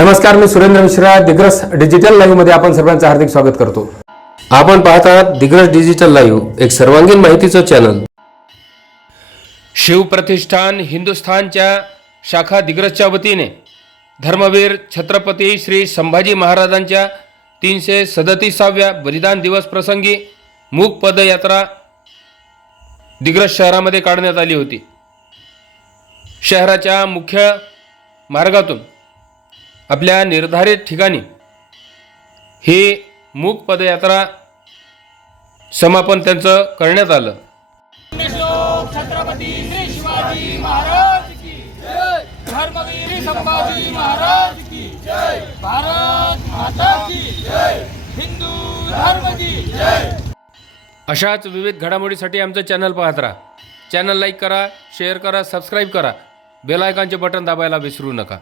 नमस्कार, मी Surendra Mishra. Digras digital live मध्ये आपण सर्वांचं हार्दिक स्वागत करतो. आपण पाहत आहात दिग्रस डिजिटल लाईव्ह, एक सर्वांगीण माहितीचं चॅनल. शिवप्रतिष्ठान हिंदुस्थानच्या शाखा दिग्रसच्या वतीने धर्मवीर छत्रपती श्री संभाजी महाराजांच्या 337व्या बलिदान दिवस प्रसंगी मूक पदयात्रा दिग्रस शहरामध्ये काढण्यात आली होती. शहराच्या मुख्य मार्गातून आपल्या निर्धारित ठिकाणी ही मूक पदयात्रा समापन त्यांचं करण्यात आलं. छत्रपती श्री शिवाजी महाराज की जय. धर्मवीर संभाजी महाराज की जय. भारत माता की जय. हिंदू धर्म की जय. अशाच विविध घडामोडीसाठी आमचं चॅनल पाहत राहा. चॅनल लाईक करा, शेअर करा, सबस्क्राईब करा. बेल आयकॉनचे बटन दाबायला विसरू नका.